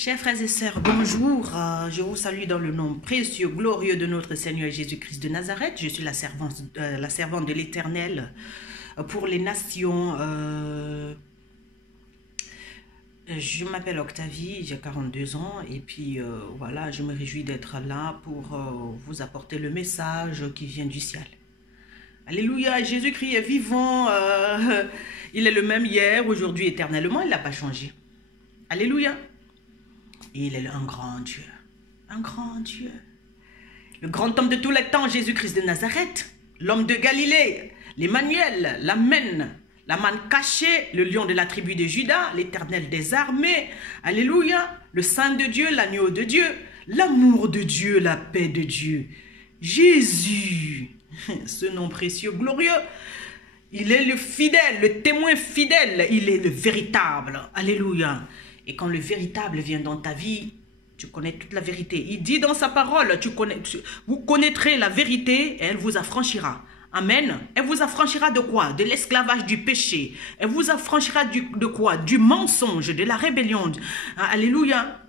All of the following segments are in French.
Chers frères et sœurs, bonjour. Je vous salue dans le nom précieux, glorieux de notre Seigneur Jésus-Christ de Nazareth. Je suis la servante de l'Éternel pour les nations. Je m'appelle Octavie, j'ai 42 ans et puis voilà, je me réjouis d'être là pour vous apporter le message qui vient du ciel. Alléluia, Jésus-Christ est vivant, il est le même hier, aujourd'hui, éternellement, il n'a pas changé. Alléluia. Il est un grand Dieu, un grand Dieu. Le grand homme de tous les temps, Jésus-Christ de Nazareth, l'homme de Galilée, l'Emmanuel, l'Amen, la manne cachée, le lion de la tribu de Juda, l'Éternel des armées, alléluia, le Saint de Dieu, l'agneau de Dieu, l'amour de Dieu, la paix de Dieu. Jésus, ce nom précieux, glorieux, il est le fidèle, le témoin fidèle, il est le véritable, alléluia. Et quand le véritable vient dans ta vie, tu connais toute la vérité. Il dit dans sa parole, vous connaîtrez la vérité et elle vous affranchira. Amen. Elle vous affranchira de quoi? De l'esclavage du péché. Elle vous affranchira de quoi? Du mensonge, de la rébellion. Alléluia.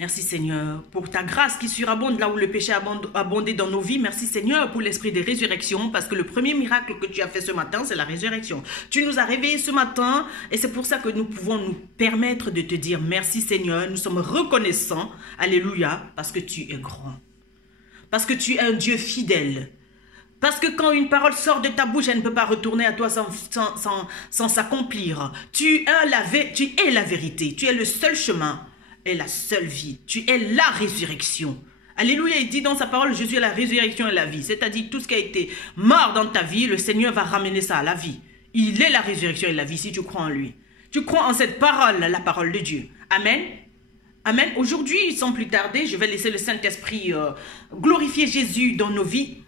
Merci Seigneur pour ta grâce qui surabonde là où le péché a abondé dans nos vies. Merci Seigneur pour l'esprit de résurrection parce que le premier miracle que tu as fait ce matin, c'est la résurrection. Tu nous as réveillés ce matin et c'est pour ça que nous pouvons nous permettre de te dire merci Seigneur. Nous sommes reconnaissants, alléluia, parce que tu es grand. Parce que tu es un Dieu fidèle. Parce que quand une parole sort de ta bouche, elle ne peut pas retourner à toi sans s'accomplir. Tu es la vérité, tu es le seul chemin. Est la seule vie. Tu es la résurrection. Alléluia, il dit dans sa parole, Jésus est la résurrection et la vie. C'est-à-dire tout ce qui a été mort dans ta vie, le Seigneur va ramener ça à la vie. Il est la résurrection et la vie si tu crois en lui. Tu crois en cette parole, la parole de Dieu. Amen. Amen. Aujourd'hui, sans plus tarder, je vais laisser le Saint-Esprit glorifier Jésus dans nos vies.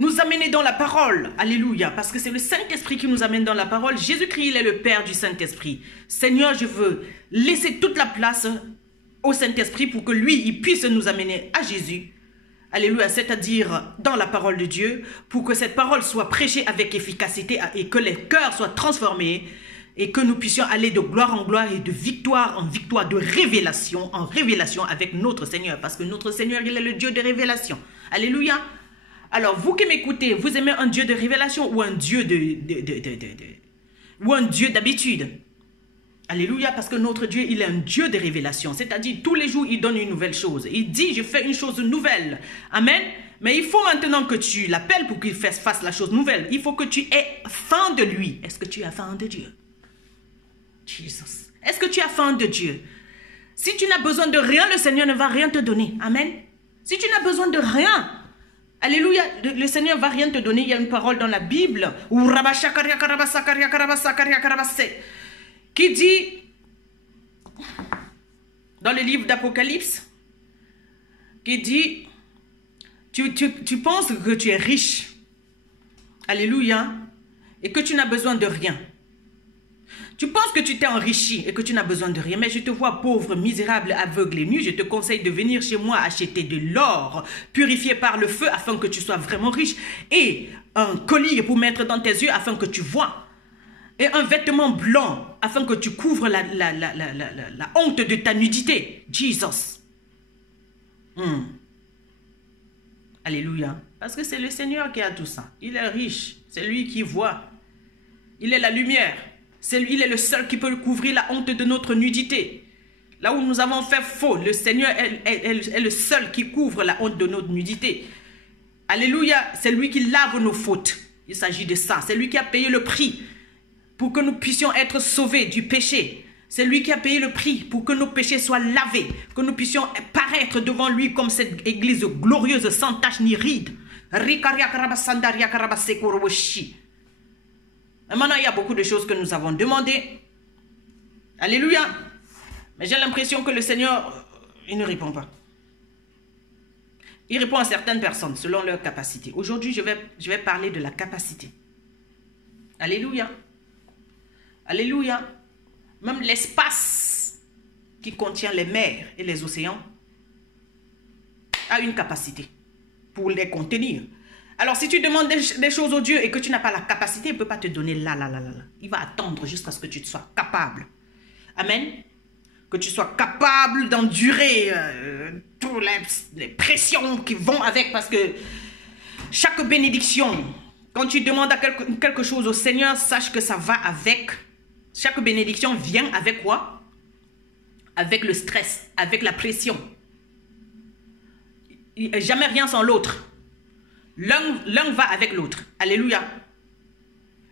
Nous amener dans la parole, alléluia, parce que c'est le Saint-Esprit qui nous amène dans la parole. Jésus-Christ, il est le Père du Saint-Esprit. Seigneur, je veux laisser toute la place au Saint-Esprit pour que lui, il puisse nous amener à Jésus. Alléluia, c'est-à-dire dans la parole de Dieu, pour que cette parole soit prêchée avec efficacité et que les cœurs soient transformés et que nous puissions aller de gloire en gloire et de victoire en victoire, de révélation en révélation avec notre Seigneur, parce que notre Seigneur, il est le Dieu de révélation. Alléluia. Alors, vous qui m'écoutez, vous aimez un Dieu de révélation ou un Dieu ou un Dieu d'habitude? Alléluia, parce que notre Dieu, il est un Dieu de révélation. C'est-à-dire, tous les jours, il donne une nouvelle chose. Il dit, je fais une chose nouvelle. Amen. Mais il faut maintenant que tu l'appelles pour qu'il fasse la chose nouvelle. Il faut que tu aies faim de lui. Est-ce que tu as faim de Dieu? Jesus. Est-ce que tu as faim de Dieu? Si tu n'as besoin de rien, le Seigneur ne va rien te donner. Amen. Si tu n'as besoin de rien, alléluia, le Seigneur ne va rien te donner. Il y a une parole dans la Bible qui dit, dans le livre d'Apocalypse, qui dit, tu penses que tu es riche, alléluia, et que tu n'as besoin de rien. Tu penses que tu t'es enrichi et que tu n'as besoin de rien, mais je te vois pauvre, misérable, aveugle et nu. Je te conseille de venir chez moi acheter de l'or purifié par le feu afin que tu sois vraiment riche, et un collier pour mettre dans tes yeux afin que tu vois, et un vêtement blanc afin que tu couvres la honte de ta nudité. Jesus. Alléluia. Parce que c'est le Seigneur qui a tout ça. Il est riche. C'est lui qui voit. Il est la lumière. Il est le seul qui peut couvrir la honte de notre nudité. Là où nous avons fait faux, le Seigneur est le seul qui couvre la honte de notre nudité. Alléluia, c'est lui qui lave nos fautes. Il s'agit de ça. C'est lui qui a payé le prix pour que nous puissions être sauvés du péché. C'est lui qui a payé le prix pour que nos péchés soient lavés, que nous puissions paraître devant lui comme cette église glorieuse, sans tache ni ride. Et maintenant, il y a beaucoup de choses que nous avons demandées. Alléluia. Mais j'ai l'impression que le Seigneur, il ne répond pas. Il répond à certaines personnes selon leur capacité. Aujourd'hui, je vais parler de la capacité. Alléluia. Alléluia. Même l'espace qui contient les mers et les océans a une capacité pour les contenir. Alors, si tu demandes des choses au Dieu et que tu n'as pas la capacité, il ne peut pas te donner là. Il va attendre jusqu'à ce que tu sois capable. Amen. Que tu sois capable d'endurer toutes les pressions qui vont avec. Parce que chaque bénédiction, quand tu demandes à quelque chose au Seigneur, sache que ça va avec. Chaque bénédiction vient avec quoi? Avec le stress, avec la pression. Jamais rien sans l'autre. L'un va avec l'autre. Alléluia.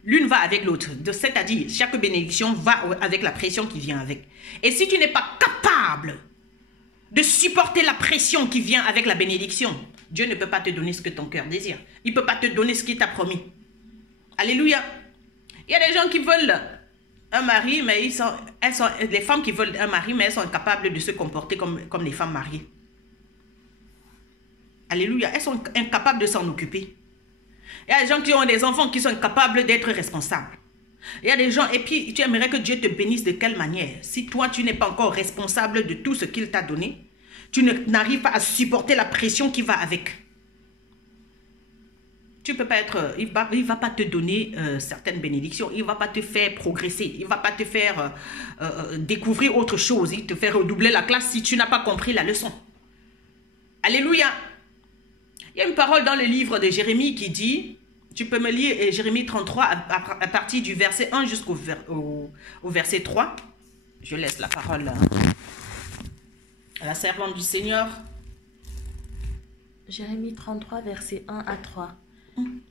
L'une va avec l'autre. C'est-à-dire, chaque bénédiction va avec la pression qui vient avec. Et si tu n'es pas capable de supporter la pression qui vient avec la bénédiction, Dieu ne peut pas te donner ce que ton cœur désire. Il ne peut pas te donner ce qu'il t'a promis. Alléluia. Il y a des gens qui veulent un mari, mais les femmes qui veulent un mari, mais elles sont incapables de se comporter comme les femmes mariées. Alléluia. Elles sont incapables de s'en occuper. Il y a des gens qui ont des enfants qui sont incapables d'être responsables. Il y a des gens, et puis tu aimerais que Dieu te bénisse de quelle manière? Si toi, tu n'es pas encore responsable de tout ce qu'il t'a donné, tu n'arrives pas à supporter la pression qui va avec. Tu peux pas être, il va pas te donner certaines bénédictions, il ne va pas te faire progresser, il ne va pas te faire découvrir autre chose, il te fait redoubler la classe si tu n'as pas compris la leçon. Alléluia. Il y a une parole dans le livre de Jérémie qui dit, tu peux me lire Jérémie 33 à partir du verset 1 jusqu'au verset 3. Je laisse la parole à la servante du Seigneur. Jérémie 33, verset 1 à 3.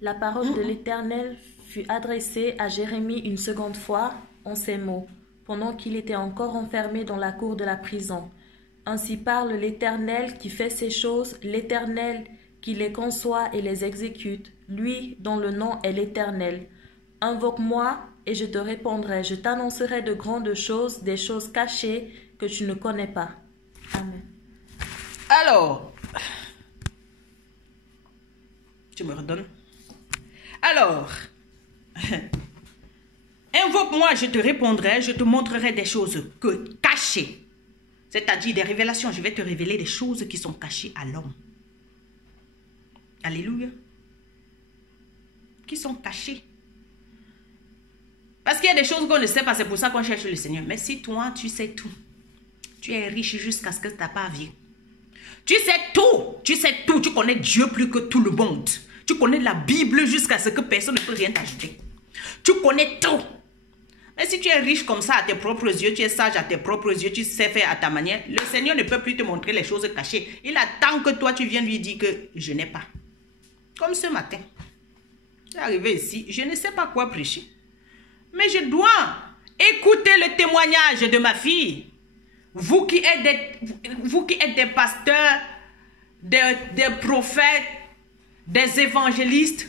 La parole de l'Éternel fut adressée à Jérémie une seconde fois en ces mots, pendant qu'il était encore enfermé dans la cour de la prison. Ainsi parle l'Éternel qui fait ces choses, l'Éternel qui les conçoit et les exécute, lui dont le nom est l'Éternel. Invoque-moi et je te répondrai, je t'annoncerai de grandes choses, des choses cachées que tu ne connais pas. Amen. Alors, tu me redonnes. Alors, invoque-moi, je te répondrai, je te montrerai des choses cachées. C'est-à-dire des révélations, je vais te révéler des choses qui sont cachées à l'homme. Alléluia. Qui sont cachées. Parce qu'il y a des choses qu'on ne sait pas, c'est pour ça qu'on cherche le Seigneur. Mais si toi, tu sais tout, tu es riche jusqu'à ce que tu n'as pas vu. Tu sais tout, tu connais Dieu plus que tout le monde. Tu connais la Bible jusqu'à ce que personne ne peut rien t'ajouter. Tu connais tout. Mais si tu es riche comme ça à tes propres yeux, tu es sage à tes propres yeux, tu sais faire à ta manière, le Seigneur ne peut plus te montrer les choses cachées. Il attend que toi, tu viennes lui dire que je n'ai pas. Comme ce matin. Je suis arrivé ici, je ne sais pas quoi prêcher. Mais je dois écouter le témoignage de ma fille. Vous qui êtes des pasteurs, des prophètes, des évangélistes,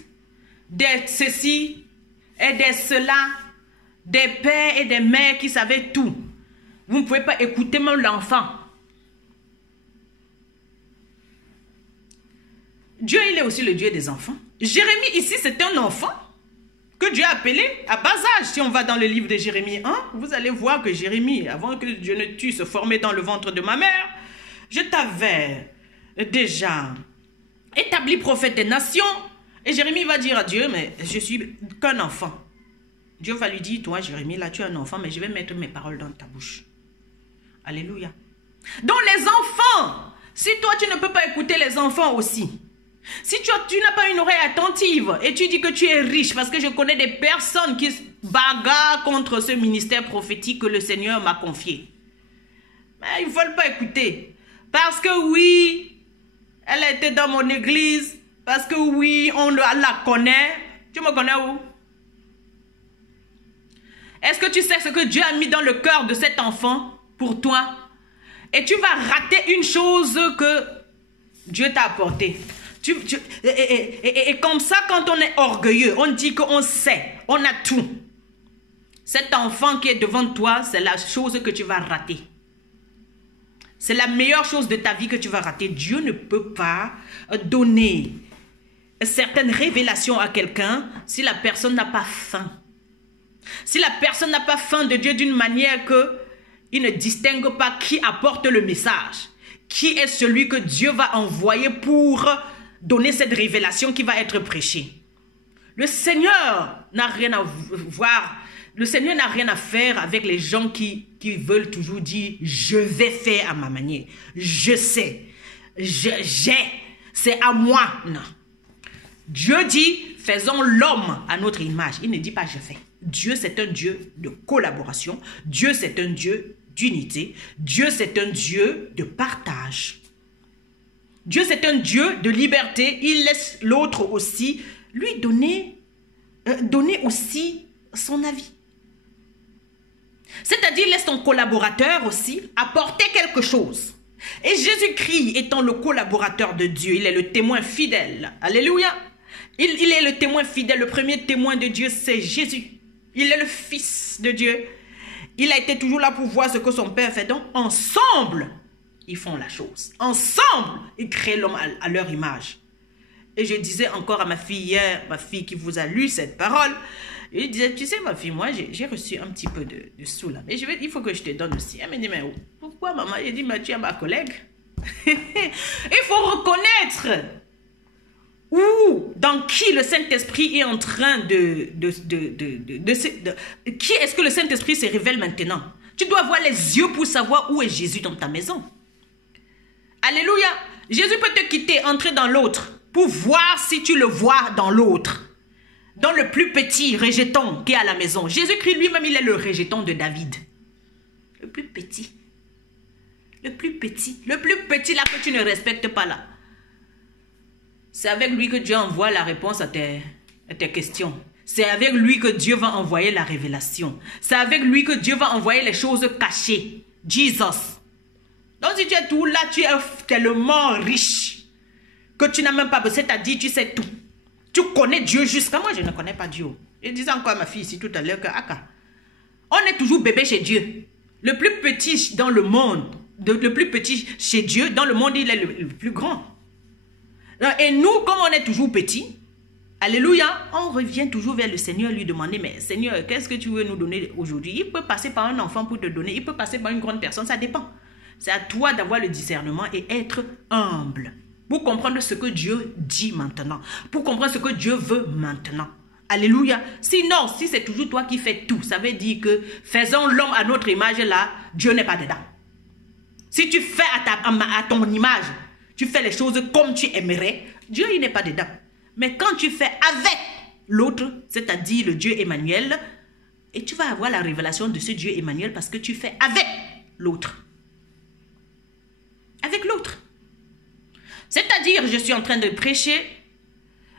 des ceci et des cela, des pères et des mères qui savaient tout. Vous ne pouvez pas écouter même l'enfant. Dieu, il est aussi le Dieu des enfants. Jérémie, ici, c'est un enfant que Dieu a appelé à bas âge. Si on va dans le livre de Jérémie 1, vous allez voir que Jérémie, avant que Dieu ne tue, se formait dans le ventre de ma mère, je t'avais déjà établi prophète des nations. Et Jérémie va dire à Dieu, mais je suis qu'un enfant. Dieu va lui dire, toi Jérémie, là tu es un enfant, mais je vais mettre mes paroles dans ta bouche. Alléluia. Donc les enfants, si toi tu ne peux pas écouter les enfants aussi, si tu n'as pas une oreille attentive et tu dis que tu es riche, parce que je connais des personnes qui se bagarrent contre ce ministère prophétique que le Seigneur m'a confié. Mais ils ne veulent pas écouter. Parce que oui, elle était dans mon église, parce que oui, on la connaît. Tu me connais où? Est-ce que tu sais ce que Dieu a mis dans le cœur de cet enfant pour toi? Et tu vas rater une chose que Dieu t'a apportée. Et comme ça, quand on est orgueilleux, on dit qu'on sait, on a tout. Cet enfant qui est devant toi, c'est la chose que tu vas rater. C'est la meilleure chose de ta vie que tu vas rater. Dieu ne peut pas donner certaines révélations à quelqu'un si la personne n'a pas faim. Si la personne n'a pas faim de Dieu d'une manière qu'il ne distingue pas qui apporte le message, qui est celui que Dieu va envoyer pour donner cette révélation qui va être prêchée. Le Seigneur n'a rien à voir Le Seigneur n'a rien à faire avec les gens qui veulent toujours dire « je vais faire à ma manière, je sais, j'ai, c'est à moi ». Non. Dieu dit « faisons l'homme à notre image ». Il ne dit pas « je fais ». Dieu, c'est un Dieu de collaboration. Dieu, c'est un Dieu d'unité. Dieu, c'est un Dieu de partage. Dieu, c'est un Dieu de liberté. Il laisse l'autre aussi lui donner aussi son avis. C'est-à-dire, laisse ton collaborateur aussi apporter quelque chose. Et Jésus-Christ étant le collaborateur de Dieu, il est le témoin fidèle. Alléluia. Il est le témoin fidèle. Le premier témoin de Dieu, c'est Jésus. Il est le Fils de Dieu. Il a été toujours là pour voir ce que son Père fait. Donc, ensemble, ils font la chose. Ensemble, ils créent l'homme à leur image. Et je disais encore à ma fille hier, ma fille qui vous a lu cette parole, il disait, tu sais ma fille, moi j'ai reçu un petit peu de sous là, mais il faut que je te donne aussi. Elle me dit, mais pourquoi maman? J'ai dit, mais tu es ma collègue. Il faut reconnaître où, dans qui le Saint-Esprit est en train qui est-ce que le Saint-Esprit se révèle maintenant? Tu dois avoir les yeux pour savoir où est Jésus dans ta maison. Alléluia. Jésus peut te quitter, entrer dans l'autre, pour voir si tu le vois dans l'autre. Dans le plus petit rejeton qui est à la maison. Jésus-Christ lui-même, il est le rejeton de David. Le plus petit. Le plus petit. Le plus petit là que tu ne respectes pas là. C'est avec lui que Dieu envoie la réponse à tes questions. C'est avec lui que Dieu va envoyer la révélation. C'est avec lui que Dieu va envoyer les choses cachées. Jesus. Donc si tu es tout là, tu es tellement riche que tu n'as même pas besoin, c'est-à-dire tu sais tout. Tu connais Dieu jusqu'à moi, je ne connais pas Dieu. Je disais encore à ma fille ici tout à l'heure que on est toujours bébé chez Dieu. Le plus petit dans le monde, le plus petit chez Dieu, dans le monde, il est le plus grand. Et nous, comme on est toujours petit, alléluia, on revient toujours vers le Seigneur lui demander, mais Seigneur, qu'est-ce que tu veux nous donner aujourd'hui? Il peut passer par un enfant pour te donner, il peut passer par une grande personne, ça dépend. C'est à toi d'avoir le discernement et être humble. Pour comprendre ce que Dieu dit maintenant. Pour comprendre ce que Dieu veut maintenant. Alléluia. Sinon, si c'est toujours toi qui fais tout, ça veut dire que faisons l'homme à notre image là, Dieu n'est pas dedans. Si tu fais à ton image, tu fais les choses comme tu aimerais, Dieu il n'est pas dedans. Mais quand tu fais avec l'autre, c'est-à-dire le Dieu Emmanuel, et tu vas avoir la révélation de ce Dieu Emmanuel parce que tu fais avec l'autre. Avec l'autre. C'est-à-dire, je suis en train de prêcher.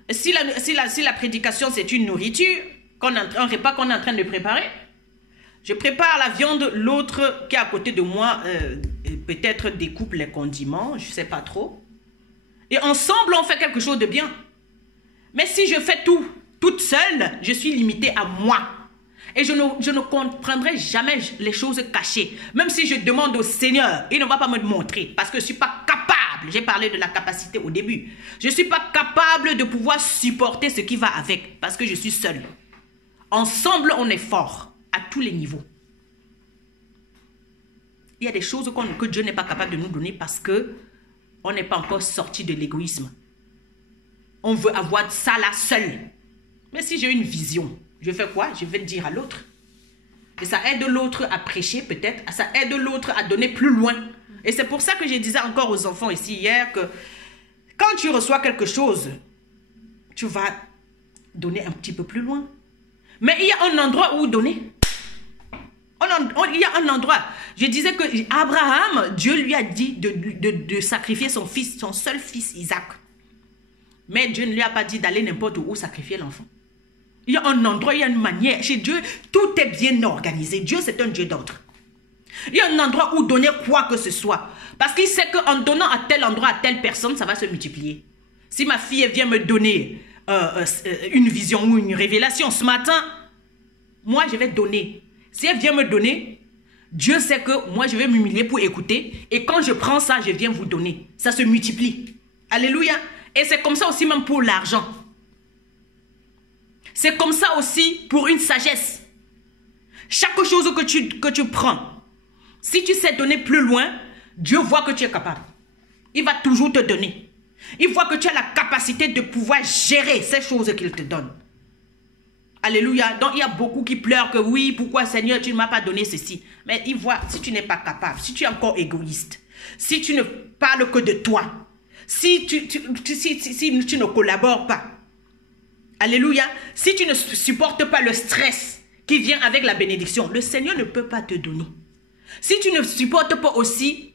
Si la prédication, c'est une nourriture, un repas qu'on est en train de préparer, je prépare la viande, l'autre qui est à côté de moi, peut-être découpe les condiments, je ne sais pas trop. Et ensemble, on fait quelque chose de bien. Mais si je fais tout, toute seule, je suis limitée à moi. Et je ne comprendrai jamais les choses cachées. Même si je demande au Seigneur, il ne va pas me montrer parce que je ne suis pas capable. J'ai parlé de la capacité au début. Je ne suis pas capable de pouvoir supporter ce qui va avec parce que je suis seule. Ensemble, on est fort à tous les niveaux. Il y a des choses que Dieu n'est pas capable de nous donner parce qu'on n'est pas encore sorti de l'égoïsme. On veut avoir ça là seul. Mais si j'ai une vision, je fais quoi? Je vais dire à l'autre. Et ça aide l'autre à prêcher peut-être. Ça aide l'autre à donner plus loin. Et c'est pour ça que je disais encore aux enfants ici hier que quand tu reçois quelque chose, tu vas donner un petit peu plus loin. Mais il y a un endroit où donner. Il y a un endroit. Je disais que Abraham, Dieu lui a dit de sacrifier son fils, son seul fils Isaac. Mais Dieu ne lui a pas dit d'aller n'importe où sacrifier l'enfant. Il y a un endroit, il y a une manière. Chez Dieu, tout est bien organisé. Dieu, c'est un Dieu d'ordre. Il y a un endroit où donner quoi que ce soit. Parce qu'il sait qu'en donnant à tel endroit, à telle personne, ça va se multiplier. Si ma fille vient me donner une vision ou une révélation ce matin, moi, je vais donner. Si elle vient me donner, Dieu sait que moi, je vais m'humilier pour écouter. Et quand je prends ça, je viens vous donner. Ça se multiplie. Alléluia. Et c'est comme ça aussi même pour l'argent. C'est comme ça aussi pour une sagesse. Chaque chose que tu prends, si tu sais donner plus loin, Dieu voit que tu es capable. Il va toujours te donner. Il voit que tu as la capacité de pouvoir gérer ces choses qu'il te donne. Alléluia. Donc, il y a beaucoup qui pleurent que oui, pourquoi Seigneur, tu ne m'as pas donné ceci. Mais ils voient, si tu n'es pas capable, si tu es encore égoïste, si tu ne parles que de toi, si tu ne collabores pas, alléluia, si tu ne supportes pas le stress qui vient avec la bénédiction, le Seigneur ne peut pas te donner. Si tu ne supportes pas aussi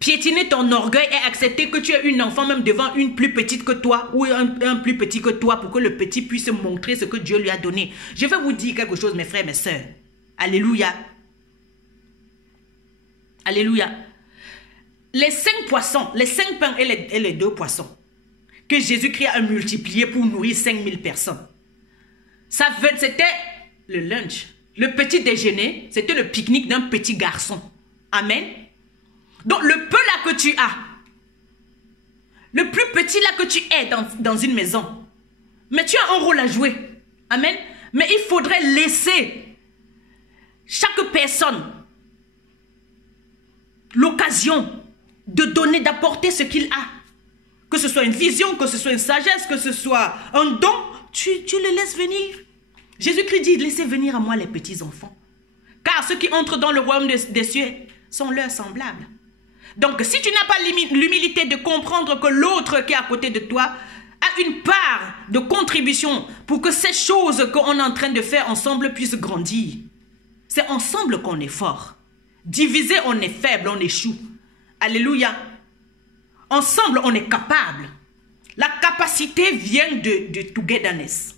piétiner ton orgueil et accepter que tu es une enfant même devant une plus petite que toi ou un plus petit que toi pour que le petit puisse montrer ce que Dieu lui a donné. Je vais vous dire quelque chose, mes frères, mes sœurs. Alléluia. Alléluia. Les 5 poissons, les 5 pains et les 2 poissons que Jésus-Christ a multipliés pour nourrir 5000 personnes. C'était le lunch. Le petit déjeuner, c'était le pique-nique d'un petit garçon. Amen. Donc, le peu là que tu as, le plus petit là que tu es dans une maison, mais tu as un rôle à jouer. Amen. Mais il faudrait laisser chaque personne l'occasion de donner, d'apporter ce qu'il a. Que ce soit une vision, que ce soit une sagesse, que ce soit un don, tu le laisses venir. Jésus-Christ dit, laissez venir à moi les petits enfants. Car ceux qui entrent dans le royaume des cieux sont leurs semblables. Donc, si tu n'as pas l'humilité de comprendre que l'autre qui est à côté de toi a une part de contribution pour que ces choses qu'on est en train de faire ensemble puissent grandir. C'est ensemble qu'on est fort. Divisé, on est faible, on échoue. Alléluia. Ensemble, on est capable. La capacité vient de togetherness.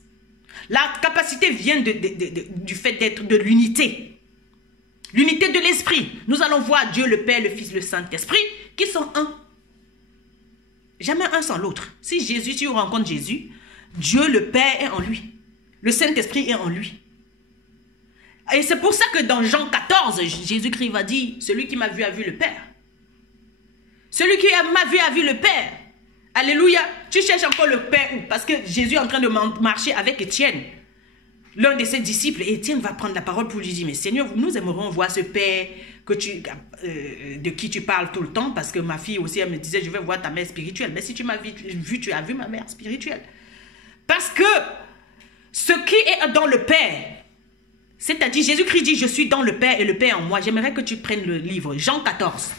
La capacité vient du fait d'être de l'unité. L'unité de l'esprit. Nous allons voir Dieu, le Père, le Fils, le Saint-Esprit, qui sont un. Jamais un sans l'autre. Si tu rencontres Jésus, Dieu, le Père, est en lui. Le Saint-Esprit est en lui. Et c'est pour ça que dans Jean 14, Jésus-Christ va dire, celui qui m'a vu a vu le Père. Celui qui m'a vu a vu le Père. Alléluia. Tu cherches encore le Père où? Parce que Jésus est en train de marcher avec Étienne, l'un de ses disciples. Et Étienne va prendre la parole pour lui dire, mais Seigneur, nous aimerions voir ce Père de qui tu parles tout le temps. Parce que ma fille aussi, elle me disait, je vais voir ta mère spirituelle. Mais si tu m'as vu, tu as vu ma mère spirituelle. Parce que ce qui est dans le Père, c'est-à-dire Jésus-Christ dit, je suis dans le Père et le Père en moi. J'aimerais que tu prennes le livre, Jean 14.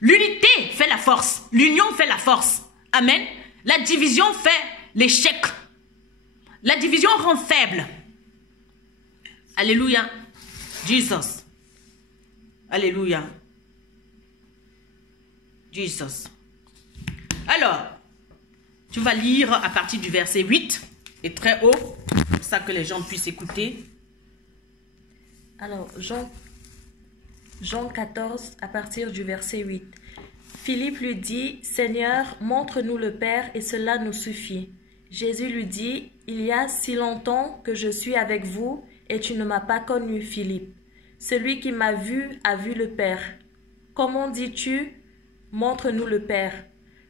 L'unité fait la force. L'union fait la force. Amen. La division fait l'échec. La division rend faible. Alléluia. Jesus. Alléluia. Jesus. Alors, tu vas lire à partir du verset 8 et très haut, pour ça que les gens puissent écouter. Alors, Jean 14, à partir du verset 8. Philippe lui dit, « Seigneur, montre-nous le Père et cela nous suffit. » Jésus lui dit, « Il y a si longtemps que je suis avec vous et tu ne m'as pas connu, Philippe. Celui qui m'a vu a vu le Père. Comment dis-tu, montre-nous le Père?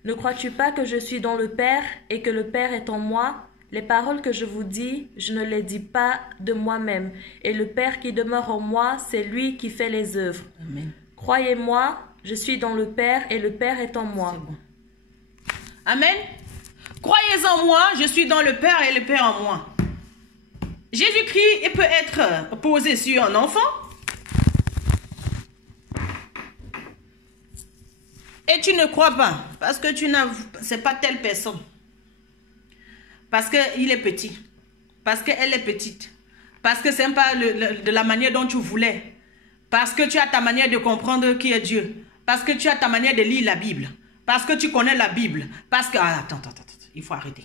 Ne crois-tu pas que je suis dans le Père et que le Père est en moi? Les paroles que je vous dis, je ne les dis pas de moi-même. Et le Père qui demeure en moi, c'est lui qui fait les œuvres. Amen. Croyez-moi, je suis dans le Père et le Père est en moi. Bon. Amen. Croyez en moi, je suis dans le Père et le Père en moi. Jésus-Christ, il peut être posé sur un enfant. Et tu ne crois pas, parce que c'est pas telle personne. Parce qu'il est petit. Parce qu'elle est petite. Parce que ce n'est pas de la manière dont tu voulais. Parce que tu as ta manière de comprendre qui est Dieu. Parce que tu as ta manière de lire la Bible. Parce que tu connais la Bible. Parce que... Attends. Il faut arrêter.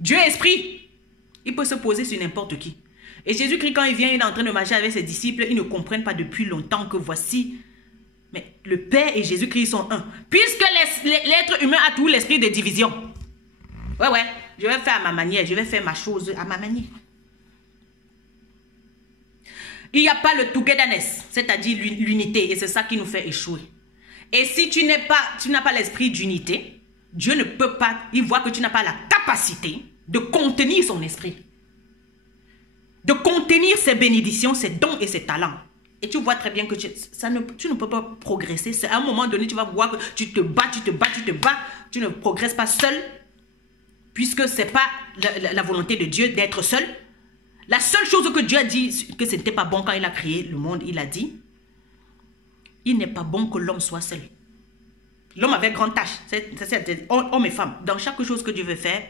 Dieu est esprit. Il peut se poser sur n'importe qui. Et Jésus-Christ, quand il vient, il est en train de marcher avec ses disciples. Ils ne comprennent pas depuis longtemps que voici... Mais le Père et Jésus-Christ sont un. Puisque l'être humain a tout l'esprit de division. Ouais, je vais faire à ma manière, je vais faire ma chose à ma manière. Il n'y a pas le togetherness, c'est-à-dire l'unité, et c'est ça qui nous fait échouer. Et si tu n'as pas l'esprit d'unité, Dieu ne peut pas, il voit que tu n'as pas la capacité de contenir son esprit, de contenir ses bénédictions, ses dons et ses talents. Et tu vois très bien que tu ne peux pas progresser. À un moment donné, tu vas voir que tu te bats, tu ne progresses pas seul. puisque ce n'est pas la volonté de Dieu d'être seul. La seule chose que Dieu a dit, que ce n'était pas bon quand il a créé le monde, il a dit, il n'est pas bon que l'homme soit seul. L'homme avec grande tâche, c'est homme et femme. Dans chaque chose que Dieu veut faire,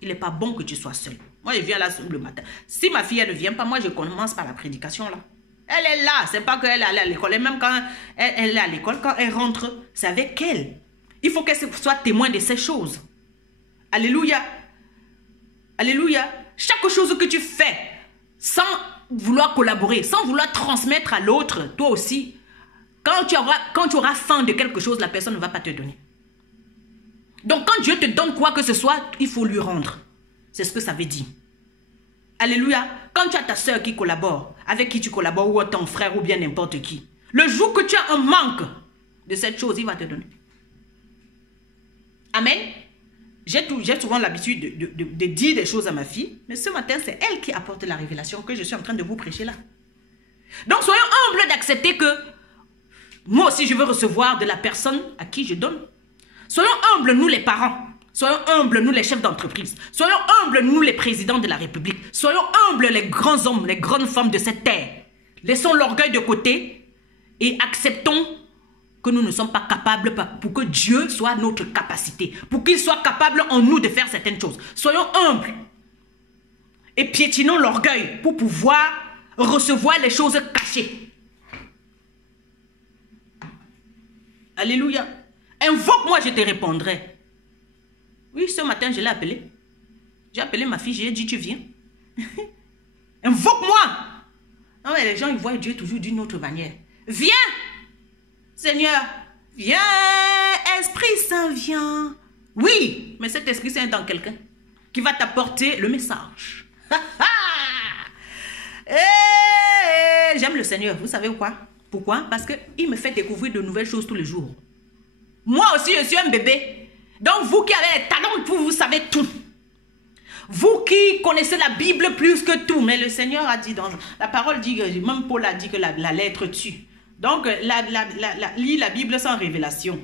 il n'est pas bon que tu sois seul. Moi, je viens là le matin. Si ma fille, elle ne vient pas, moi, je commence par la prédication là. Elle est là, c'est pas qu'elle est allée à l'école. Et même quand elle est à l'école, quand elle rentre, c'est avec elle. Il faut qu'elle soit témoin de ces choses. Alléluia. Alléluia. Chaque chose que tu fais, sans vouloir collaborer, sans vouloir transmettre à l'autre, toi aussi, quand tu auras faim de quelque chose, la personne ne va pas te donner. Donc quand Dieu te donne quoi que ce soit, il faut lui rendre. C'est ce que ça veut dire. Alléluia. Quand tu as ta soeur qui collabore, avec qui tu collabores, ou ton frère, ou bien n'importe qui, le jour que tu as un manque de cette chose, il va te donner. Amen. J'ai souvent l'habitude de dire des choses à ma fille, mais ce matin, c'est elle qui apporte la révélation que je suis en train de vous prêcher là. Donc, soyons humbles d'accepter que moi aussi, je veux recevoir de la personne à qui je donne. Soyons humbles, nous les parents. Soyons humbles, nous les chefs d'entreprise. Soyons humbles, nous les présidents de la République. Soyons humbles, les grands hommes, les grandes femmes de cette terre. Laissons l'orgueil de côté et acceptons que nous ne sommes pas capables pour que Dieu soit notre capacité. Pour qu'il soit capable en nous de faire certaines choses. Soyons humbles et piétinons l'orgueil pour pouvoir recevoir les choses cachées. Alléluia. Invoque-moi, je te répondrai. Oui, ce matin, je l'ai appelé. J'ai appelé ma fille, j'ai dit, tu viens. Invoque-moi. Non, mais les gens, ils voient Dieu toujours d'une autre manière. Viens, Seigneur. Viens, Esprit Saint, viens. Oui, mais cet Esprit Saint est dans quelqu'un qui va t'apporter le message. J'aime le Seigneur, vous savez quoi? Pourquoi? Parce qu'il me fait découvrir de nouvelles choses tous les jours. Moi aussi, je suis un bébé. Donc, vous qui avez les talents, vous savez tout. Vous qui connaissez la Bible plus que tout. Mais le Seigneur a dit, dans la parole dit, même Paul a dit que la lettre tue. Donc, lis la Bible sans révélation.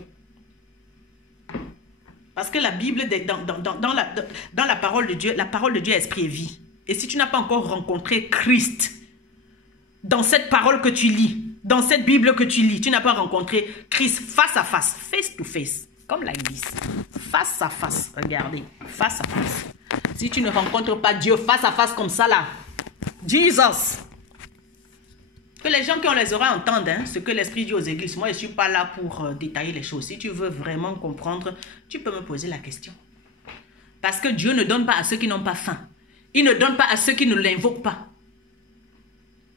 Parce que la Bible, dans la parole de Dieu est esprit et vie. Et si tu n'as pas encore rencontré Christ, dans cette parole que tu lis, dans cette Bible que tu lis, tu n'as pas rencontré Christ face à face, face to face, comme la Église. Face à face, regardez, face à face. Si tu ne rencontres pas Dieu face à face comme ça là, Jesus. Que les gens qui ont les oreilles entendent ce que l'Esprit dit aux églises. Moi, je ne suis pas là pour détailler les choses. Si tu veux vraiment comprendre, tu peux me poser la question. Parce que Dieu ne donne pas à ceux qui n'ont pas faim. Il ne donne pas à ceux qui ne l'invoquent pas.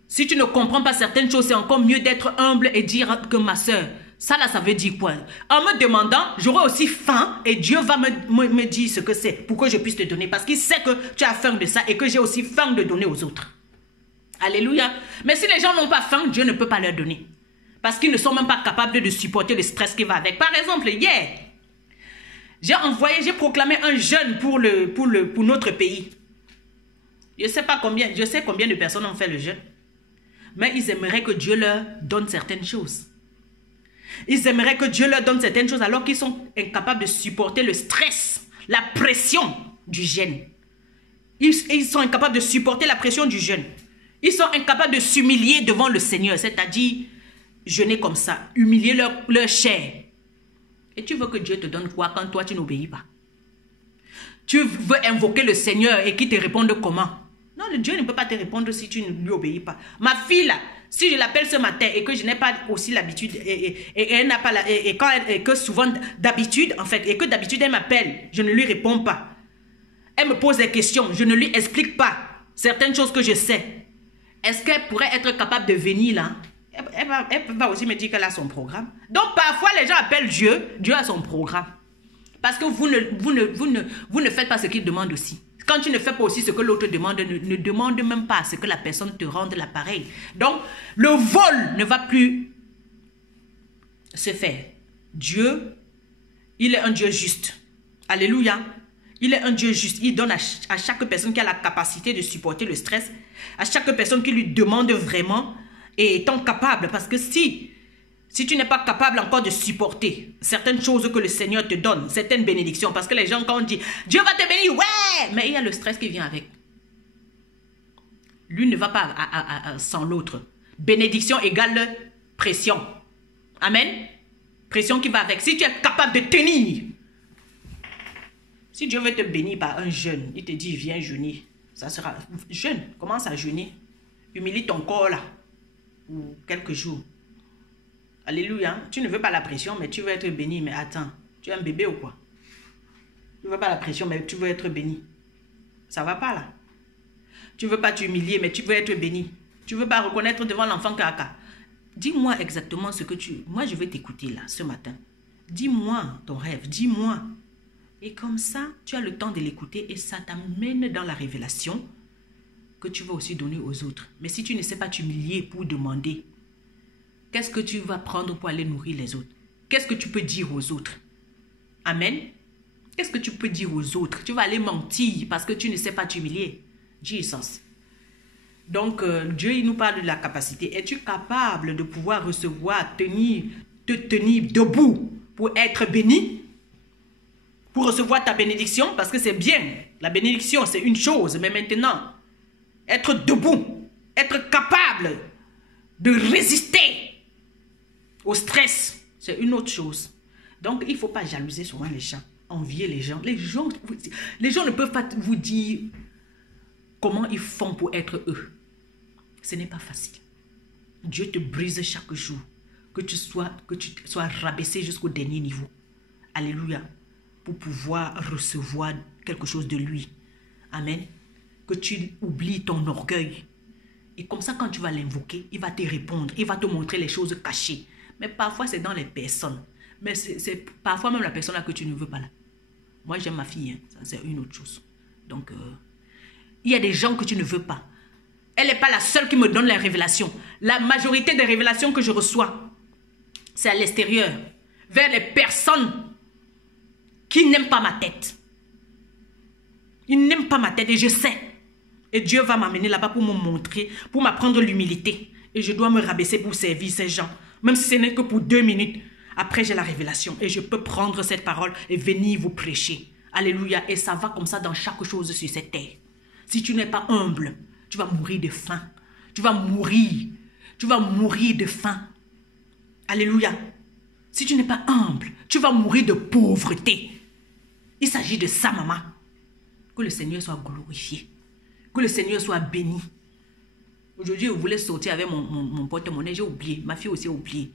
Si tu ne comprends pas certaines choses, c'est encore mieux d'être humble et dire que ma soeur, ça là, ça veut dire quoi? En me demandant, j'aurai aussi faim et Dieu va me dire ce que c'est pour que je puisse te donner. Parce qu'il sait que tu as faim de ça et que j'ai aussi faim de donner aux autres. Alléluia. Mais si les gens n'ont pas faim, Dieu ne peut pas leur donner. Parce qu'ils ne sont même pas capables de supporter le stress qui va avec. Par exemple, hier, j'ai proclamé un jeûne pour notre pays. Je sais combien de personnes ont fait le jeûne. Mais ils aimeraient que Dieu leur donne certaines choses. Ils aimeraient que Dieu leur donne certaines choses alors qu'ils sont incapables de supporter le stress, la pression du jeûne. Ils sont incapables de supporter la pression du jeûne. Ils sont incapables de s'humilier devant le Seigneur, c'est-à-dire jeûner comme ça, humilier leur chair. Et tu veux que Dieu te donne quoi quand toi tu n'obéis pas? Tu veux invoquer le Seigneur et qu'il te réponde comment? Non, le Dieu ne peut pas te répondre si tu ne lui obéis pas. Ma fille là, si je l'appelle ce matin et que je n'ai pas aussi l'habitude et elle n'a pas et que souvent d'habitude en fait et que d'habitude elle m'appelle, je ne lui réponds pas. Elle me pose des questions, je ne lui explique pas certaines choses que je sais. Est-ce qu'elle pourrait être capable de venir là? Elle va aussi me dire qu'elle a son programme. Donc parfois les gens appellent Dieu, Dieu a son programme. Parce que vous ne faites pas ce qu'il demande aussi. Quand tu ne fais pas aussi ce que l'autre demande, ne demande même pas à ce que la personne te rende l'appareil. Donc le vol ne va plus se faire. Dieu, il est un Dieu juste. Alléluia. Il est un Dieu juste. Il donne à chaque personne qui a la capacité de supporter le stress, à chaque personne qui lui demande vraiment et étant capable. Parce que si Si tu n'es pas capable encore de supporter certaines choses que le Seigneur te donne, certaines bénédictions, parce que les gens, quand on dit « Dieu va te bénir », ouais, mais il y a le stress qui vient avec. L'une ne va pas sans l'autre. Bénédiction égale pression. Amen. Pression qui va avec. Si tu es capable de tenir, si Dieu veut te bénir par un jeûne, il te dit « Viens jeûner », ça sera jeûne, commence à jeûner. Humilie ton corps là, ou quelques jours. Alléluia. Tu ne veux pas la pression, mais tu veux être béni. Mais attends, tu es un bébé ou quoi? Tu ne veux pas la pression, mais tu veux être béni. Ça ne va pas là. Tu ne veux pas t'humilier, mais tu veux être béni. Tu ne veux pas reconnaître devant l'enfant caca. Dis-moi exactement ce que tu... Moi, je vais t'écouter là, ce matin. Dis-moi ton rêve, dis-moi. Et comme ça, tu as le temps de l'écouter et ça t'amène dans la révélation que tu vas aussi donner aux autres. Mais si tu ne sais pas t'humilier pour demander, qu'est-ce que tu vas prendre pour aller nourrir les autres? Qu'est-ce que tu peux dire aux autres? Amen. Qu'est-ce que tu peux dire aux autres? Tu vas aller mentir parce que tu ne sais pas t'humilier. Jesus. Donc, Dieu, il nous parle de la capacité. Es-tu capable de pouvoir recevoir, te tenir debout pour être béni? Pour recevoir ta bénédiction? Parce que c'est bien. La bénédiction, c'est une chose. Mais maintenant, être debout, être capable de résister au stress, c'est une autre chose. Donc, il ne faut pas jalouser souvent les gens, envier les gens. Les gens ne peuvent pas vous dire comment ils font pour être eux. Ce n'est pas facile. Dieu te brise chaque jour. Que tu sois rabaissé jusqu'au dernier niveau. Alléluia. Pour pouvoir recevoir quelque chose de lui. Amen. Que tu oublies ton orgueil. Et comme ça, quand tu vas l'invoquer, il va te répondre. Il va te montrer les choses cachées. Mais parfois, c'est dans les personnes. Mais c'est parfois même la personne là que tu ne veux pas là. Moi, j'aime ma fille. Hein. Ça, c'est une autre chose. Donc, il y a des gens que tu ne veux pas. Elle n'est pas la seule qui me donne les révélations. La majorité des révélations que je reçois, c'est à l'extérieur. Vers les personnes qui n'aiment pas ma tête. Ils n'aiment pas ma tête et je sais. Et Dieu va m'amener là-bas pour me montrer, pour m'apprendre l'humilité. Et je dois me rabaisser pour servir ces gens. Même si ce n'est que pour 2 minutes. Après, j'ai la révélation. Et je peux prendre cette parole et venir vous prêcher. Alléluia. Et ça va comme ça dans chaque chose sur cette terre. Si tu n'es pas humble, tu vas mourir de faim. Tu vas mourir. Tu vas mourir de faim. Alléluia. Si tu n'es pas humble, tu vas mourir de pauvreté. Il s'agit de ça, maman. Que le Seigneur soit glorifié. Que le Seigneur soit béni. Aujourd'hui, je voulais sortir avec mon porte-monnaie. J'ai oublié. Ma fille aussi a oublié.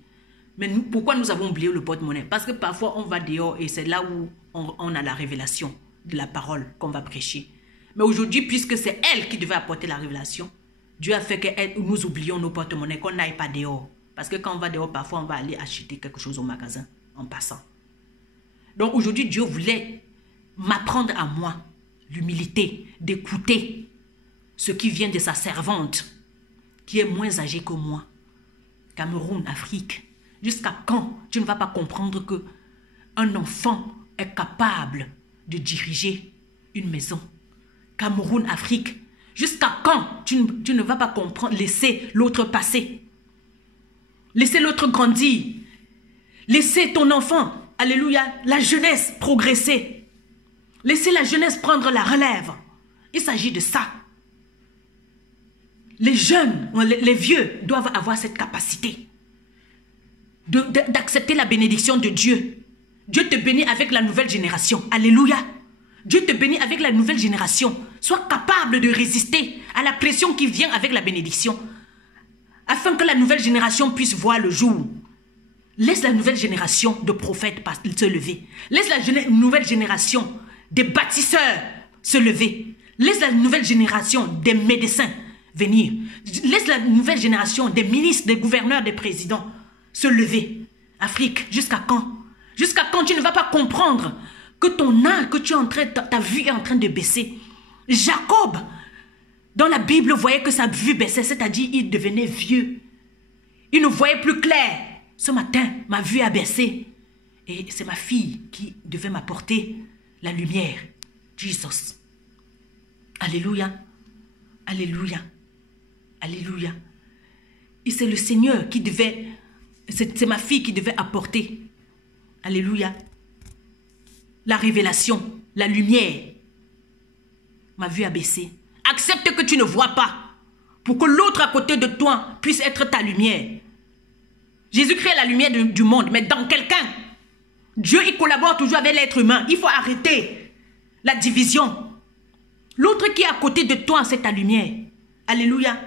Mais nous, pourquoi nous avons oublié le porte-monnaie? Parce que parfois, on va dehors et c'est là où on a la révélation de la parole qu'on va prêcher. Mais aujourd'hui, puisque c'est elle qui devait apporter la révélation, Dieu a fait que nous oublions nos porte-monnaies, qu'on n'aille pas dehors. Parce que quand on va dehors, parfois, on va aller acheter quelque chose au magasin en passant. Donc aujourd'hui, Dieu voulait m'apprendre à moi l'humilité, d'écouter ce qui vient de sa servante, qui est moins âgée que moi. Cameroun, Afrique. Jusqu'à quand tu ne vas pas comprendre que un enfant est capable de diriger une maison? Cameroun, Afrique. Jusqu'à quand tu ne vas pas comprendre, laisser l'autre passer? Laisser l'autre grandir. Laisser ton enfant, alléluia, la jeunesse progresser. Laisser la jeunesse prendre la relève. Il s'agit de ça. Les jeunes, les vieux doivent avoir cette capacité d'accepter la bénédiction de Dieu. Dieu te bénit avec la nouvelle génération. Alléluia. Dieu te bénit avec la nouvelle génération. Sois capable de résister à la pression qui vient avec la bénédiction. Afin que la nouvelle génération puisse voir le jour. Laisse la nouvelle génération de prophètes se lever. Laisse la nouvelle génération des bâtisseurs se lever. Laisse la nouvelle génération des médecins venir. Laisse la nouvelle génération des ministres, des gouverneurs, des présidents se lever. Afrique, jusqu'à quand? Jusqu'à quand tu ne vas pas comprendre que ton âge, que tu es en train, ta vue est en train de baisser? Jacob, dans la Bible, voyait que sa vue baissait, c'est-à-dire il devenait vieux. Il ne voyait plus clair. Ce matin, ma vue a baissé. Et c'est ma fille qui devait m'apporter la lumière. Jesus. Alléluia. Alléluia. Alléluia. Et c'est le Seigneur qui devait C'est ma fille qui devait apporter, alléluia, la révélation, la lumière. Ma vue a baissé. Accepte que tu ne vois pas pour que l'autre à côté de toi puisse être ta lumière. Jésus crée la lumière du monde, mais dans quelqu'un. Dieu, il collabore toujours avec l'être humain. Il faut arrêter la division. L'autre qui est à côté de toi, c'est ta lumière. Alléluia.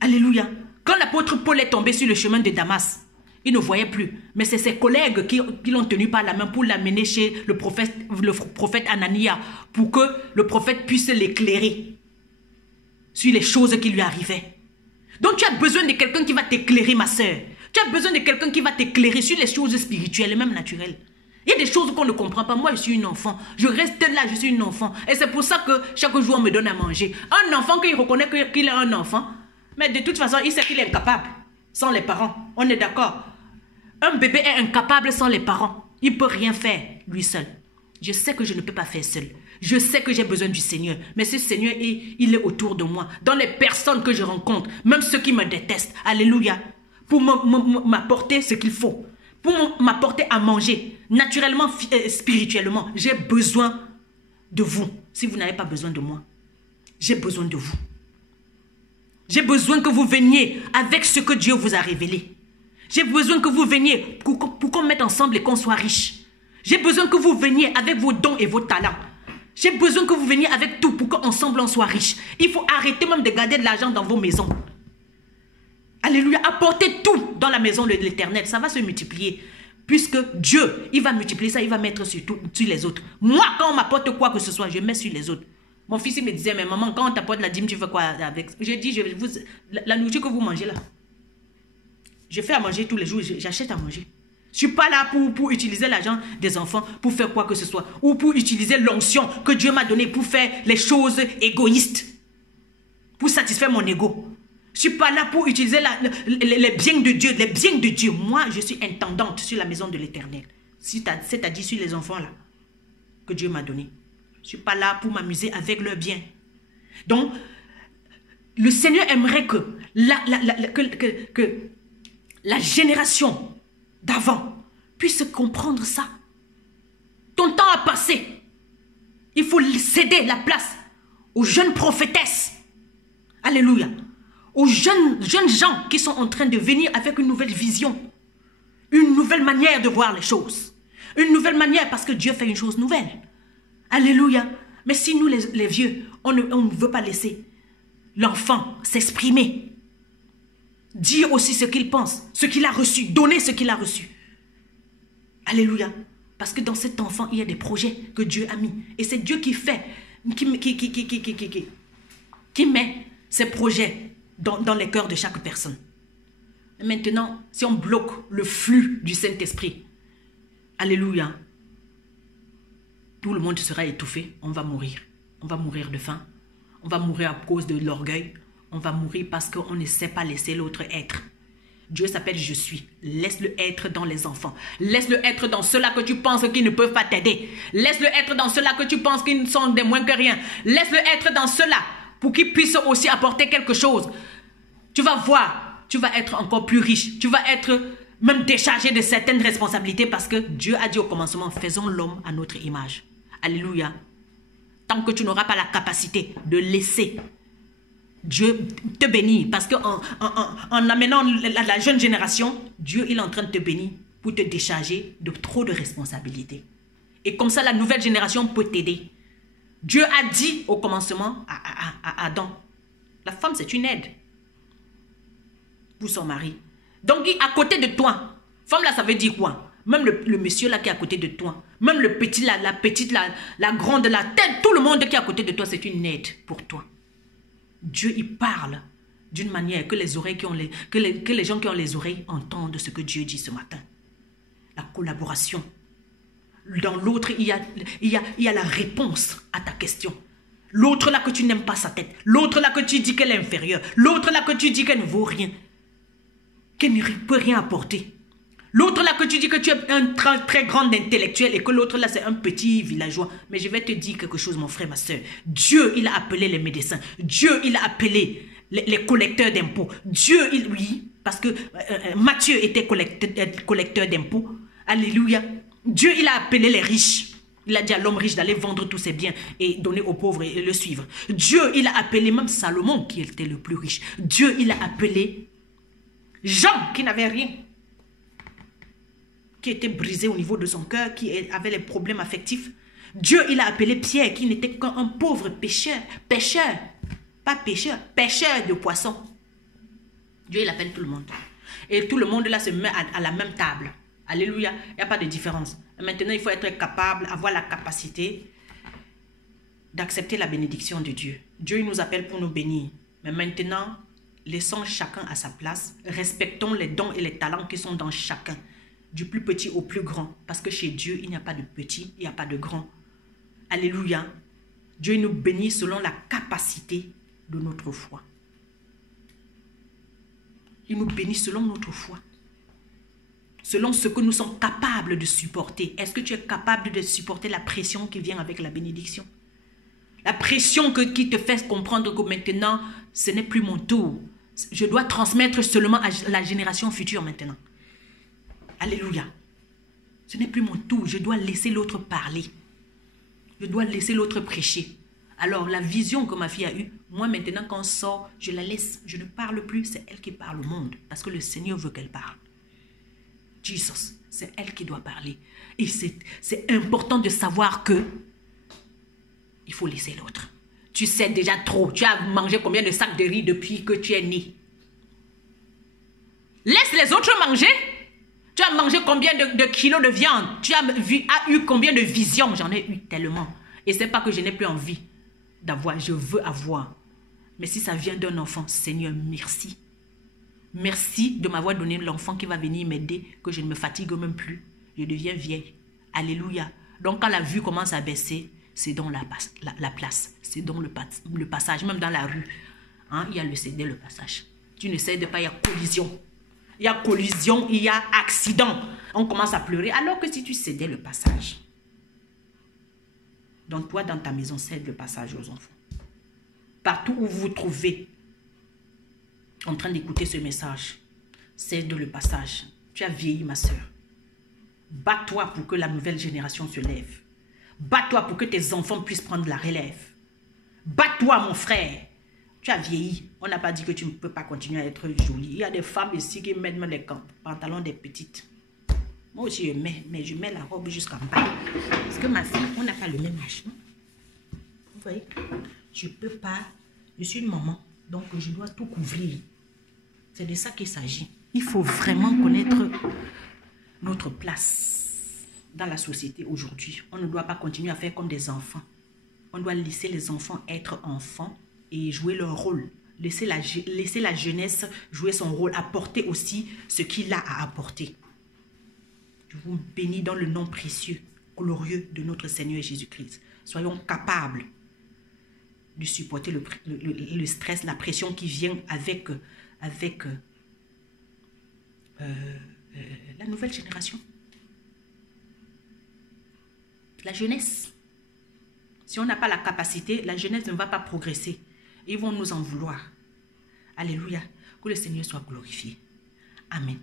Alléluia. Quand l'apôtre Paul est tombé sur le chemin de Damas, il ne voyait plus. Mais c'est ses collègues qui l'ont tenu par la main pour l'amener chez le prophète Anania, pour que le prophète puisse l'éclairer sur les choses qui lui arrivaient. Donc tu as besoin de quelqu'un qui va t'éclairer, ma sœur. Tu as besoin de quelqu'un qui va t'éclairer sur les choses spirituelles et même naturelles. Il y a des choses qu'on ne comprend pas. Moi, je suis une enfant. Je reste là, je suis une enfant. Et c'est pour ça que chaque jour, on me donne à manger. Un enfant, qui reconnaît qu'il est un enfant, mais de toute façon, il sait qu'il est incapable sans les parents. On est d'accord? Un bébé est incapable sans les parents. Il ne peut rien faire, lui seul. Je sais que je ne peux pas faire seul. Je sais que j'ai besoin du Seigneur. Mais ce Seigneur, il est autour de moi. Dans les personnes que je rencontre, même ceux qui me détestent. Alléluia. Pour m'apporter ce qu'il faut. Pour m'apporter à manger. Naturellement, spirituellement. J'ai besoin de vous. Si vous n'avez pas besoin de moi, j'ai besoin de vous. J'ai besoin que vous veniez avec ce que Dieu vous a révélé. J'ai besoin que vous veniez pour qu'on mette ensemble et qu'on soit riche. J'ai besoin que vous veniez avec vos dons et vos talents. J'ai besoin que vous veniez avec tout pour qu'ensemble on soit riche. Il faut arrêter même de garder de l'argent dans vos maisons. Alléluia. Apportez tout dans la maison de l'Éternel. Ça va se multiplier. Puisque Dieu, il va multiplier ça, il va mettre sur les autres. Moi, quand on m'apporte quoi que ce soit, je mets sur les autres. Mon fils, il me disait, mais maman, quand on t'apporte la dîme, tu fais quoi avec? Je dis, la nourriture que vous mangez là, je fais à manger tous les jours, j'achète à manger. Je ne suis pas là pour utiliser l'argent des enfants pour faire quoi que ce soit. Ou pour utiliser l'onction que Dieu m'a donnée pour faire les choses égoïstes. Pour satisfaire mon ego. Je ne suis pas là pour utiliser les biens de Dieu. Les biens de Dieu. Moi, je suis intendante sur la maison de l'Éternel. C'est-à-dire sur les enfants là que Dieu m'a donné. Je ne suis pas là pour m'amuser avec leurs biens. Donc, le Seigneur aimerait que la génération d'avant puisse comprendre ça. Ton temps a passé. Il faut céder la place aux jeunes prophétesses. Alléluia. Aux jeunes gens qui sont en train de venir avec une nouvelle vision. Une nouvelle manière de voir les choses. Une nouvelle manière parce que Dieu fait une chose nouvelle. Alléluia. Mais si nous les vieux, on ne veut pas laisser l'enfant s'exprimer. Dire aussi ce qu'il pense, ce qu'il a reçu, donner ce qu'il a reçu. Alléluia. Parce que dans cet enfant, il y a des projets que Dieu a mis. Et c'est Dieu qui fait, qui met ces projets dans les cœurs de chaque personne. Et maintenant, si on bloque le flux du Saint-Esprit, alléluia, tout le monde sera étouffé, on va mourir. On va mourir de faim, on va mourir à cause de l'orgueil, on va mourir parce qu'on ne sait pas laisser l'autre être. Dieu s'appelle je suis. Laisse-le être dans les enfants. Laisse-le être dans ceux-là que tu penses qu'ils ne peuvent pas t'aider. Laisse-le être dans ceux-là que tu penses qu'ils ne sont des moins que rien. Laisse-le être dans ceux-là pour qu'ils puissent aussi apporter quelque chose. Tu vas voir, tu vas être encore plus riche. Tu vas être même déchargé de certaines responsabilités parce que Dieu a dit au commencement, faisons l'homme à notre image. Alléluia. Tant que tu n'auras pas la capacité de laisser Dieu te bénit, parce qu'en amenant la jeune génération, Dieu il est en train de te bénir pour te décharger de trop de responsabilités. Et comme ça, la nouvelle génération peut t'aider. Dieu a dit au commencement à Adam, la femme c'est une aide pour son mari. Donc à côté de toi, femme là ça veut dire quoi? Même le monsieur là qui est à côté de toi, même le petit là, la petite là, la grande, la tête, tout le monde qui est à côté de toi, c'est une aide pour toi. Dieu, il parle d'une manière que les oreilles que les gens qui ont les oreilles entendent ce que Dieu dit ce matin. La collaboration. Dans l'autre, il y a la réponse à ta question. L'autre là que tu n'aimes pas sa tête. L'autre là que tu dis qu'elle est inférieure. L'autre là que tu dis qu'elle ne vaut rien. Qu'elle ne peut rien apporter. L'autre là que tu dis que tu es un très, très grand intellectuel et que l'autre là c'est un petit villageois. Mais je vais te dire quelque chose mon frère, ma soeur. Dieu il a appelé les médecins. Dieu il a appelé les collecteurs d'impôts. Dieu, oui, parce que Matthieu était collecteur d'impôts. Alléluia. Dieu, il a appelé les riches. Il a dit à l'homme riche d'aller vendre tous ses biens et donner aux pauvres et le suivre. Dieu, il a appelé même Salomon, qui était le plus riche. Dieu, il a appelé Jean, qui n'avait rien, qui était brisé au niveau de son cœur, qui avait les problèmes affectifs. Dieu, il a appelé Pierre, qui n'était qu'un pauvre pêcheur, pas pêcheur, pêcheur de poissons. Dieu, il appelle tout le monde. Et tout le monde là se met à la même table. Alléluia, il n'y a pas de différence. Maintenant, il faut être capable, avoir la capacité d'accepter la bénédiction de Dieu. Dieu, il nous appelle pour nous bénir. Mais maintenant, laissons chacun à sa place. Respectons les dons et les talents qui sont dans chacun. Du plus petit au plus grand. Parce que chez Dieu, il n'y a pas de petit, il n'y a pas de grand. Alléluia. Dieu nous bénit selon la capacité de notre foi. Il nous bénit selon notre foi. Selon ce que nous sommes capables de supporter. Est-ce que tu es capable de supporter la pression qui vient avec la bénédiction? La pression qui te fait comprendre que maintenant, ce n'est plus mon tour. Je dois transmettre seulement à la génération future maintenant. Alléluia. Ce n'est plus mon tour. Je dois laisser l'autre parler. Je dois laisser l'autre prêcher. Alors, la vision que ma fille a eue, moi maintenant quand on sort, je la laisse. Je ne parle plus. C'est elle qui parle au monde. Parce que le Seigneur veut qu'elle parle. Jesus, c'est elle qui doit parler. Et c'est important de savoir que il faut laisser l'autre. Tu sais déjà trop. Tu as mangé combien de sacs de riz depuis que tu es né? Laisse les autres manger. Tu as mangé combien de kilos de viande? Tu as eu combien de visions? J'en ai eu tellement. Et c'est pas que je n'ai plus envie d'avoir. Je veux avoir. Mais si ça vient d'un enfant, Seigneur, merci. Merci de m'avoir donné l'enfant qui va venir m'aider, que je ne me fatigue même plus. Je deviens vieille. Alléluia. Donc quand la vue commence à baisser, c'est dans la place. C'est dans le passage. Même dans la rue, hein, il y a le céder, le passage. Tu ne cèdes pas, il y a collision. Il y a collision, il y a accident. On commence à pleurer. Alors que si tu cédais le passage, donc toi dans ta maison, cède le passage aux enfants. Partout où vous vous trouvez, en train d'écouter ce message, cède le passage. Tu as vieilli, ma soeur. Bats-toi pour que la nouvelle génération se lève. Bats-toi pour que tes enfants puissent prendre la relève. Bats-toi, mon frère. Tu as vieilli. On n'a pas dit que tu ne peux pas continuer à être jolie. Il y a des femmes ici qui mettent les pantalons des petites. Moi aussi, je mets, mais je mets la robe jusqu'en bas. Parce que ma fille, on n'a pas le même âge. Non? Vous voyez? Je ne peux pas. Je suis une maman. Donc, je dois tout couvrir. C'est de ça qu'il s'agit. Il faut vraiment connaître notre place dans la société aujourd'hui. On ne doit pas continuer à faire comme des enfants. On doit laisser les enfants être enfants et jouer leur rôle. Laisser la jeunesse jouer son rôle, apporter aussi ce qu'il a à apporter. Je vous bénis dans le nom précieux, glorieux de notre Seigneur Jésus-Christ. Soyons capables de supporter le stress, la pression qui vient avec la nouvelle génération. La jeunesse. Si on n'a pas la capacité, la jeunesse ne va pas progresser. Ils vont nous en vouloir. Alléluia. Que le Seigneur soit glorifié. Amen.